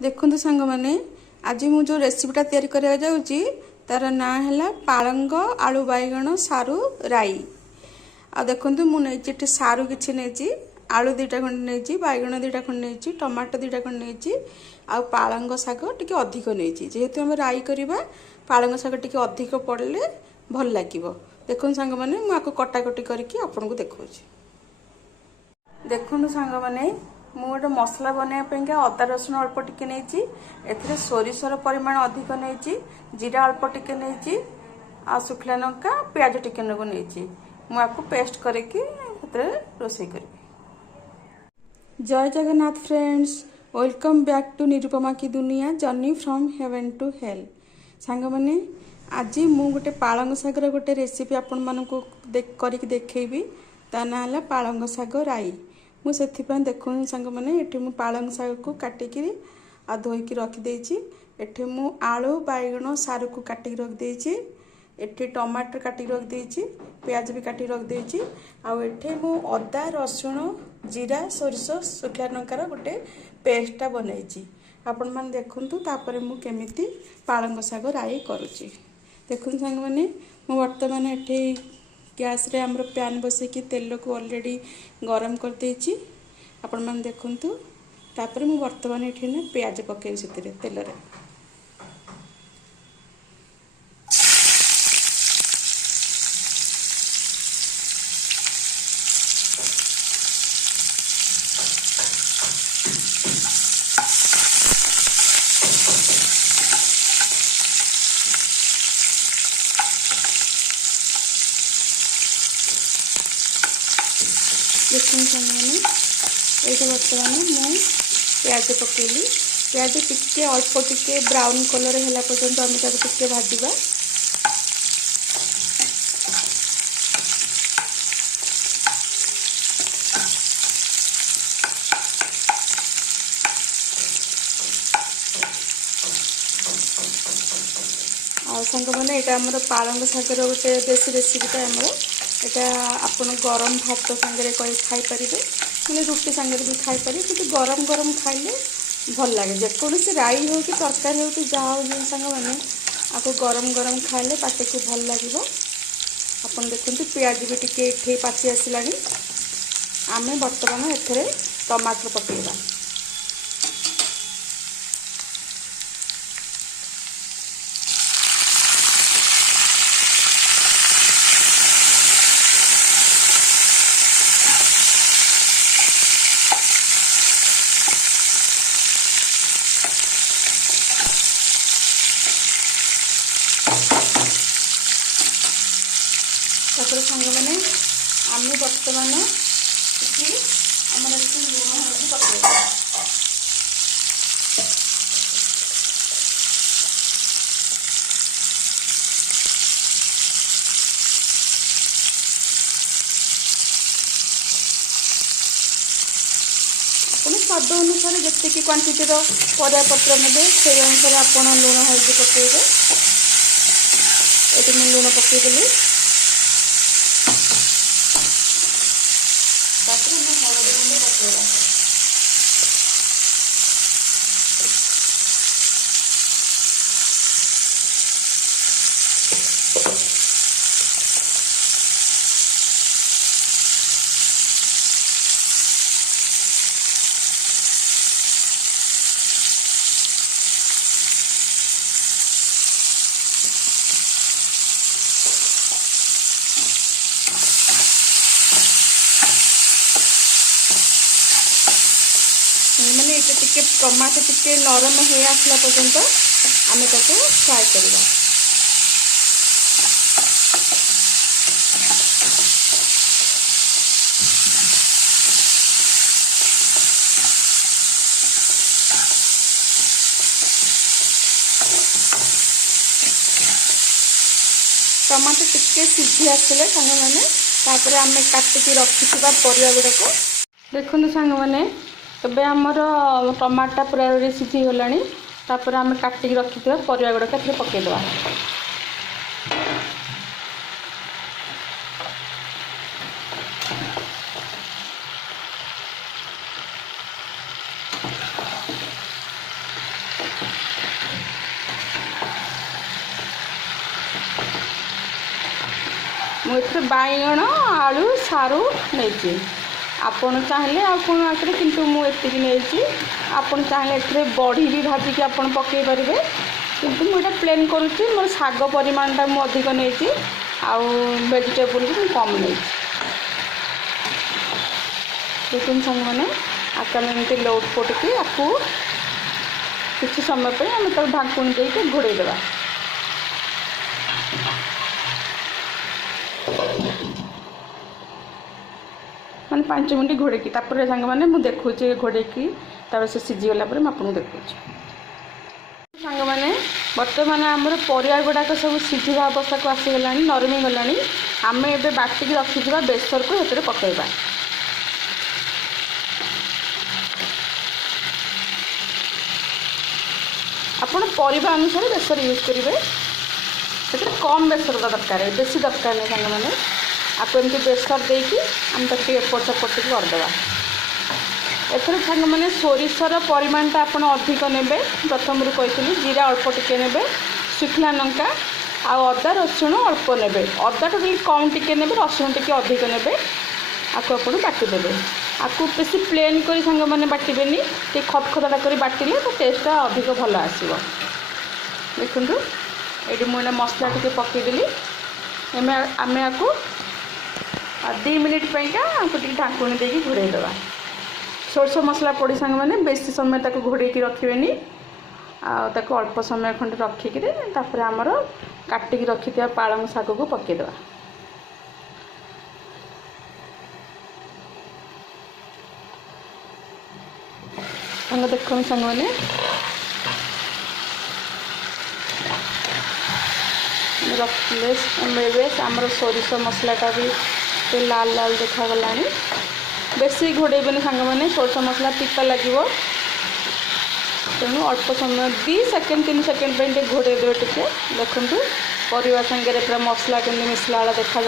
देखु सांग मैंने आज मु जो रेसिपीटा तैयारी करा जाऊँगी तार ना है पालंग आलू बैगण सारू राई। आ देखु मुझे सारू किसी नहीं आलू दुटा खंड नहीं बैगण दुटा खंड नहीं टमाटो दुटा खंड नहीं आ पालंग शाग टी अधिक नहीं जेहेतु आम राई करवा पालंग शाग टी अधिक पड़े भल लगे। देखो सांग मैंने मुझे कटाकटी करके आपको देखा देखु सांग मैंने मु गोटे मसला बनवाई अदा रसुण अल्प टिके नहीं सोरिषर परिमाण अधिक नहीं जीरा अल्प टिके नहीं आ शुखला लंका प्याज टिके नहीं मुझे पेस्ट करके रोषे करी। जय Jagannath friends, welcome back to Nirupama की दुनिया journey from heaven to hell. Song मैंने आज मु गोटे पालंग शागर गोटे रेसिपी आपण मानक करके देखी ता ना है पालंग शाग राई। मुझे देखु सांग मैंने ये मु पालंग शाग को काटिकी आ धोईकी रखिदेची। एठी मु आलू बैगण सारू को काटिकी रखिदेची। एठी टमाटर काटिकी रखिदेची, प्याज भी काटिकी रखिदेची। आउ एठी मु अदा रसुण जीरा सोरिष शुखला लंकार गोटे पेस्टा बनईची। आपण मान देखंतु तापर मु केमिति पालंग शाग राई करूची। देखु सांग मैंने मु वर्तमान एठी गैस रे हमर पैन बसेकी तेल को ऑलरेडी गरम कर देछि। आपण मान देखंतु तापर मु वर्तमान एठी ने प्याज पकेइ सेतिरे तेल रे। देखो मैंने ये बर्तमान मु प्याज पकेली। प्याज टिके अल्प टिके ब्राउन कलर है पर्यंत आम टिके भाजवा। सांग मैंने यहाँ आमर पालंग शागर गोटे देसी रेसिपीटा आमर यहाँ आपन गरम भात सांगे खाईपारे मैंने रुटी सांगे भी खाईपारे कि गरम गरम खाइले भल लगे। जेकोसी राई हो कि तरकारी हो कि जहाँ हो सांग मैंने आपको गरम गरम खाइले पाटे को भल लगे। आपन देखते प्याज भी टिके पाची आसला। आम बर्तमान एथरे टमाटर पकेଇବା। तापर सांग मैंने आम बर्तमान आम लुण हल्दी पकड़ा। आप स्वाद अनुसार जी क्वांटिटी परिया पत्र ने से अनुसार आप लुण हल्दी पकेबे। ये मुझे लुण पकईदेली। हलदी गुंड पकेगा। मैंने ये टिके टमाटो टिके नरम हो आसला पर्यंत आम फ्राए करवा। टमाटो टिके सीझी आसले सांग मैंने तापर आम काटिकी रखिथिबा परिया गुड़ाक देखु सांग मैंने तबे आमर टमाटा पूरा सीझी गलानी। तापर आम काटिकी रखिथिबा परिया गुड़ाक पकेइदवा। मुझे बाइगण आलू सारू नहीं आपन चाहिए आपन आखिर किंतु मुझे नहीं आपन चाहिए बड़ी भी भाजिकी आप पकई पारे किंतु मुझे प्लेन करुच्ची मोर शाग परिमाणटा मु अधिक नहीं आउ वेजिटेबल भी कम नहीं देखते सांग मैंने आके एमती लोट पोटिकी आपको किसी समय पर आम तक ढाकुणी देके घोड़ेदेवा मैंने 5 मिनट घोड़ेकी सांग मैंने मुझे देखुचे घोड़ेकी से सीझीगला आपको देखुँ सांग मैंने बर्तमान आमर परिया गुड़ाक सब सीझा अवस्था को आसीगला नरमी गला आम ए बाटिकी रखी बेसर को ये पकईबा आपण परिवा अनुसार बेसर यूज करेंगे से कम बेसर दरकार बेसी दरकार नहीं सांग मैंने आपको एमती बेसर देकी आम तक एपट सेपट करदेवा एथर सांग मैंने सोरिषर परिमाणटा आप अधिक ने प्रथम कही जीरा अल्प टिके ने शुखला लंका आ अदा रसुण अल्प ने अदा टी कम टिके ने रसुण टी अधिक ने आपको आप बाटिदेवे आपको बेसी प्लेन कर सांग मैंने बाटबेनी टे खतखता कर बाटिले तो टेस्टा अधिक भल आसो देखु ये मुझे मसला टी पकईदेली आम आपको 2 मिनिट आपको ढाकुणी देकी घोड़ेदेवा सोरष मसला पड़ी सांग मैंने बेसी समय तक घोड़े रखिए ताको अल्प समय खंड रखिकी आमर काटिकी रखि पालंग शाग को पकईदेवा सांग देखो सांग मैंने रखिले आमर सोरिष मसलाटा भी लाल लाल देखा बेसी घोड़ेबनी सांग मैंने सोरष मसला पिता लगे तेणु अल्प समय 2 सेकेंड 3 सेकेंड पे घोड़ेदेवे टे देखु परिवा सांगे पूरा मसला केमती मिसला वाला देखा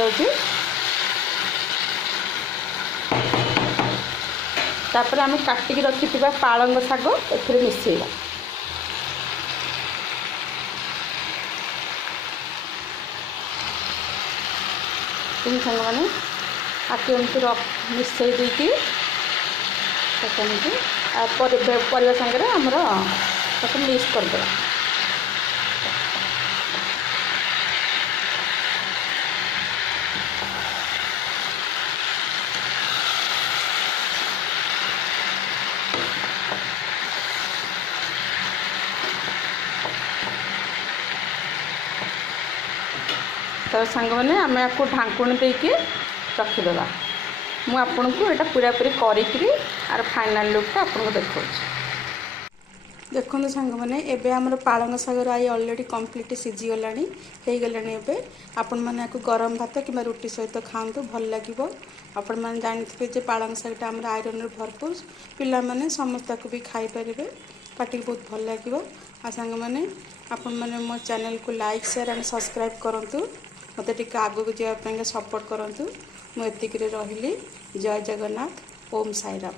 तापर आम काटिकी रखि पालंग शाग ए मिसेगा सांग मैंने आके एमती मिसई देकी परिवा सांगे आमर मिक्स करदे तो सांग मैंने आम आपको ढाकुणी देकी रखीदेवा मुझे आपन को यहाँ पूरा पूरी करी आर फाइनाल लुकटा आपको देखा देखो सांग मैंने एबे आमर पालंग शागर आई ऑलरेडी कंप्लीट सीझीगला हो गला आपण मैंने आपको गरम भात कि रुटी सहित खातु भल लगे आपण मैंने जानते पालंग शागटा आम आयरन भरपूर पिला माने समस्त को भी खाई पारे पार्टी बहुत भल लगे आ सांग मैंने आपण मैंने मो चैनल को लाइक शेयर एंड सब्सक्राइब करूँ मत टे आग को जावाई सपोर्ट करूँ मुझे रही जय जगन्नाथ ओम साईराम।